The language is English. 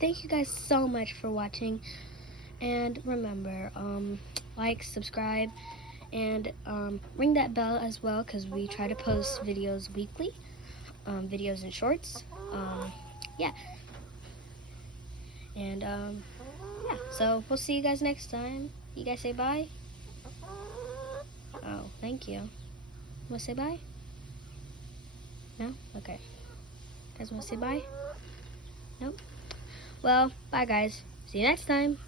thank you guys so much for watching. And remember, like, subscribe, and ring that bell as well, because we try to post videos weekly, videos and shorts. Yeah. And yeah, so we'll see you guys next time. You guys say bye? Oh, thank you. Want to say bye? No? Okay. You guys want to say bye? Nope. Well, bye guys. See you next time.